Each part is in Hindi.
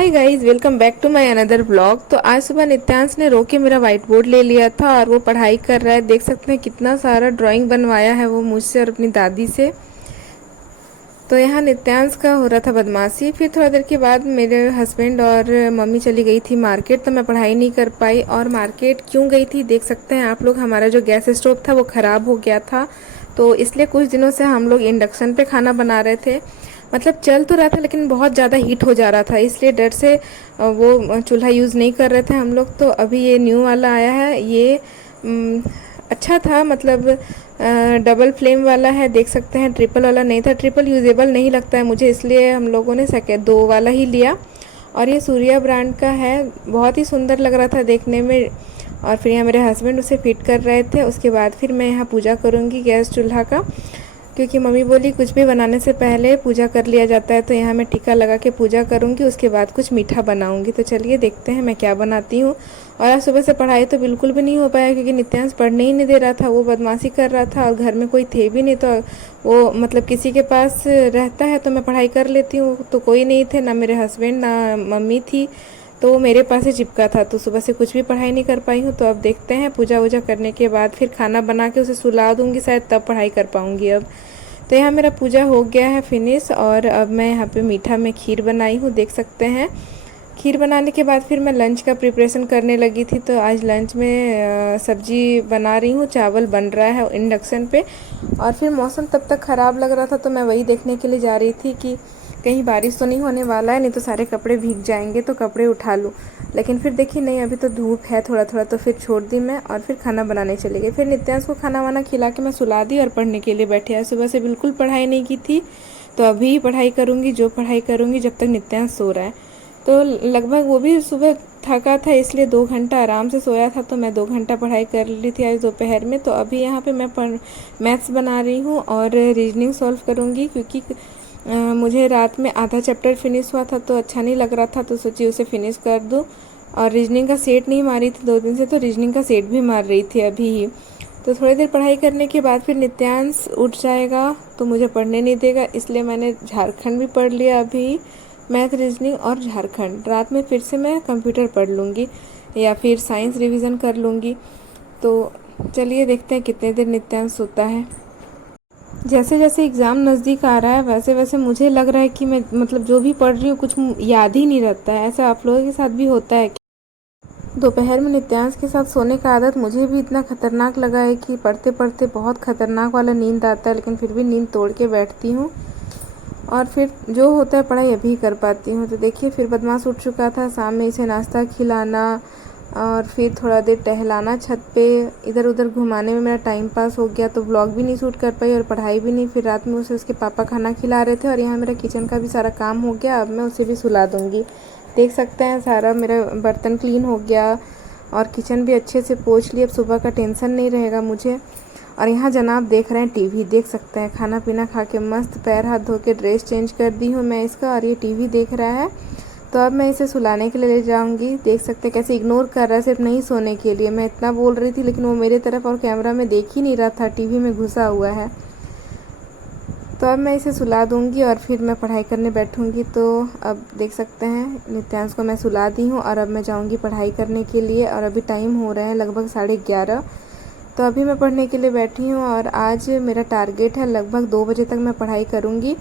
Hi guys, welcome back to my another blog. तो आज सुबह नित्यांश ने रो के मेरा व्हाइट बोर्ड ले लिया था और वो पढ़ाई कर रहा है। देख सकते हैं कितना सारा ड्राइंग बनवाया है वो मुझसे और अपनी दादी से। तो यहाँ नित्यांश का हो रहा था बदमाशी। फिर थोड़ा देर के बाद मेरे हस्बैंड और मम्मी चली गई थी मार्केट, तो मैं पढ़ाई नहीं कर पाई। और मार्केट क्यों गई थी देख सकते हैं आप लोग, हमारा जो गैस स्टोव था वो ख़राब हो गया था, तो इसलिए कुछ दिनों से हम लोग इंडक्शन पे खाना बना रहे थे। मतलब चल तो रहा था लेकिन बहुत ज़्यादा हीट हो जा रहा था, इसलिए डर से वो चूल्हा यूज़ नहीं कर रहे थे हम लोग। तो अभी ये न्यू वाला आया है, ये अच्छा था, मतलब डबल फ्लेम वाला है। देख सकते हैं ट्रिपल वाला नहीं था, ट्रिपल यूजेबल नहीं लगता है मुझे, इसलिए हम लोगों ने सेकेंड दो वाला ही लिया। और ये सूर्या ब्रांड का है, बहुत ही सुंदर लग रहा था देखने में। और फिर यहाँ मेरे हस्बैंड उसे फिट कर रहे थे। उसके बाद फिर मैं यहाँ पूजा करूँगी गैस चूल्हा का, क्योंकि मम्मी बोली कुछ भी बनाने से पहले पूजा कर लिया जाता है। तो यहाँ मैं टीका लगा के पूजा करूँगी, उसके बाद कुछ मीठा बनाऊँगी। तो चलिए देखते हैं मैं क्या बनाती हूँ। और आज सुबह से पढ़ाई तो बिल्कुल भी नहीं हो पाया, क्योंकि नित्यांश पढ़ने ही नहीं दे रहा था, वो बदमाशी कर रहा था और घर में कोई थे भी नहीं। तो वो मतलब किसी के पास रहता है तो मैं पढ़ाई कर लेती हूँ, तो कोई नहीं थे, ना मेरे हस्बैंड ना मम्मी थी, तो वो मेरे पास ही चिपका था। तो सुबह से कुछ भी पढ़ाई नहीं कर पाई हूँ। तो अब देखते हैं पूजा वूजा करने के बाद फिर खाना बना के उसे सुला दूँगी, शायद तब पढ़ाई कर पाऊँगी अब। तो यहाँ मेरा पूजा हो गया है फिनिश, और अब मैं यहाँ पे मीठा में खीर बनाई हूँ, देख सकते हैं। खीर बनाने के बाद फिर मैं लंच का प्रिपरेशन करने लगी थी। तो आज लंच में सब्जी बना रही हूँ, चावल बन रहा है इंडक्शन पे। और फिर मौसम तब तक ख़राब लग रहा था, तो मैं वही देखने के लिए जा रही थी कि कहीं बारिश तो नहीं होने वाला है, नहीं तो सारे कपड़े भीग जाएंगे, तो कपड़े उठा लूँ। लेकिन फिर देखी नहीं, अभी तो धूप है थोड़ा थोड़ा, तो फिर छोड़ दी मैं और फिर खाना बनाने चली गई। फिर नित्यांश को खाना वाना खिला के मैं सुला दी और पढ़ने के लिए बैठी। आज सुबह से बिल्कुल पढ़ाई नहीं की थी, तो अभी पढ़ाई करूँगी, जो पढ़ाई करूँगी जब तक नित्यांश सो रहा है। तो लगभग वो भी सुबह थका था, इसलिए 2 घंटा आराम से सोया था, तो मैं 2 घंटा पढ़ाई कर ली थी आज दोपहर में। तो अभी यहाँ पे मैं मैथ्स बना रही हूँ और रीजनिंग सॉल्व करूँगी, क्योंकि मुझे रात में आधा चैप्टर फिनिश हुआ था तो अच्छा नहीं लग रहा था, तो सोची उसे फिनिश कर दूँ। और रीजनिंग का सेट नहीं मारी थी 2 दिन से, तो रीजनिंग का सेट भी मार रही थी अभी ही। तो थोड़ी देर पढ़ाई करने के बाद फिर नित्यांश उठ जाएगा तो मुझे पढ़ने नहीं देगा, इसलिए मैंने झारखंड भी पढ़ लिया अभी, मैथ रीजनिंग और झारखंड। रात में फिर से मैं कंप्यूटर पढ़ लूँगी या फिर साइंस रिवीजन कर लूँगी। तो चलिए देखते हैं कितने देर नित्यांश सोता है। जैसे जैसे एग्ज़ाम नज़दीक आ रहा है वैसे वैसे मुझे लग रहा है कि मैं मतलब जो भी पढ़ रही हूँ कुछ याद ही नहीं रहता है। ऐसा आप लोगों के साथ भी होता है? दोपहर में नित्यांश के साथ सोने का आदत मुझे भी इतना खतरनाक लगा है कि पढ़ते पढ़ते बहुत खतरनाक वाला नींद आता है, लेकिन फिर भी नींद तोड़ के बैठती हूँ और फिर जो होता है पढ़ाई अभी कर पाती हूँ। तो देखिए फिर बदमाश उठ चुका था, शाम में इसे नाश्ता खिलाना और फिर थोड़ा देर टहलाना छत पे, इधर उधर घुमाने में मेरा टाइम पास हो गया, तो व्लॉग भी नहीं शूट कर पाई और पढ़ाई भी नहीं। फिर रात में उसे उसके पापा खाना खिला रहे थे और यहाँ मेरा किचन का भी सारा काम हो गया, अब मैं उसे भी सुला दूँगी। देख सकते हैं सारा मेरा बर्तन क्लीन हो गया और किचन भी अच्छे से पोंछ ली, अब सुबह का टेंशन नहीं रहेगा मुझे। और यहाँ जनाब देख रहे हैं टीवी, देख सकते हैं खाना पीना खा के मस्त पैर हाथ धो के ड्रेस चेंज कर दी हूँ मैं इसका, और ये टीवी देख रहा है। तो अब मैं इसे सुलाने के लिए ले जाऊंगी। देख सकते हैं कैसे इग्नोर कर रहा है सिर्फ नहीं सोने के लिए, मैं इतना बोल रही थी लेकिन वो मेरे तरफ और कैमरा में देख ही नहीं रहा था, टीवी में घुसा हुआ है। तो अब मैं इसे सुला दूंगी और फिर मैं पढ़ाई करने बैठूंगी। तो अब देख सकते हैं नित्यांश को मैं सुला दी हूँ और अब मैं जाऊंगी पढ़ाई करने के लिए, और अभी टाइम हो रहा है लगभग 11:30। तो अभी मैं पढ़ने के लिए बैठी हूँ और आज मेरा टारगेट है लगभग 2 बजे तक मैं पढ़ाई करूँगी।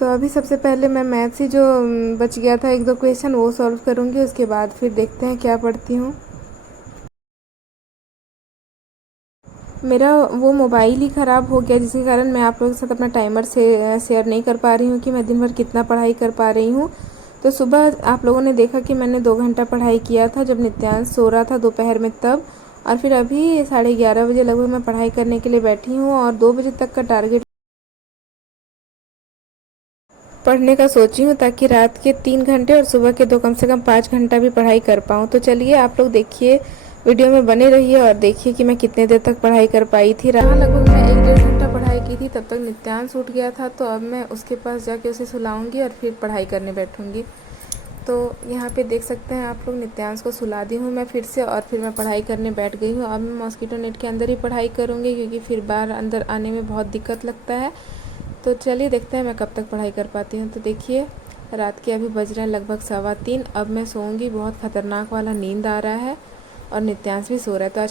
तो अभी सबसे पहले मैं मैथ से जो बच गया था 1-2 क्वेश्चन वो सॉल्व करूँगी, उसके बाद फिर देखते हैं क्या पढ़ती हूँ। मेरा वो मोबाइल ही ख़राब हो गया, जिसके कारण मैं आप लोगों के साथ अपना टाइमर से शेयर नहीं कर पा रही हूँ कि मैं दिन भर कितना पढ़ाई कर पा रही हूँ। तो सुबह आप लोगों ने देखा कि मैंने 2 घंटा पढ़ाई किया था जब नित्यांश सो रहा था दोपहर में तब, और फिर अभी 11:30 बजे लगभग मैं पढ़ाई करने के लिए बैठी हूँ और 2 बजे तक का टारगेट पढ़ने का सोची हूँ, ताकि रात के 3 घंटे और सुबह के 2 कम से कम 5 घंटा भी पढ़ाई कर पाऊँ। तो चलिए आप लोग देखिए, वीडियो में बने रहिए और देखिए कि मैं कितने देर तक पढ़ाई कर पाई थी। रहा लगभग मैं 1-1.5 घंटा पढ़ाई की थी, तब तक नित्यांश उठ गया था। तो अब मैं उसके पास जाके उसे सुलाऊंगी और फिर पढ़ाई करने बैठूंगी। तो यहाँ पे देख सकते हैं आप लोग, नित्यांश को सुला दी हूँ मैं फिर से और फिर मैं पढ़ाई करने बैठ गई हूँ। अब मैं मॉस्किटो नेट के अंदर ही पढ़ाई करूँगी, क्योंकि फिर बाहर अंदर आने में बहुत दिक्कत लगता है। तो चलिए देखते हैं मैं कब तक पढ़ाई कर पाती हूँ। तो देखिए रात के अभी बज रहे हैं लगभग 3:15। अब मैं सोऊंगी, बहुत खतरनाक वाला नींद आ रहा है और नित्यांश भी सो रहा है। तो आज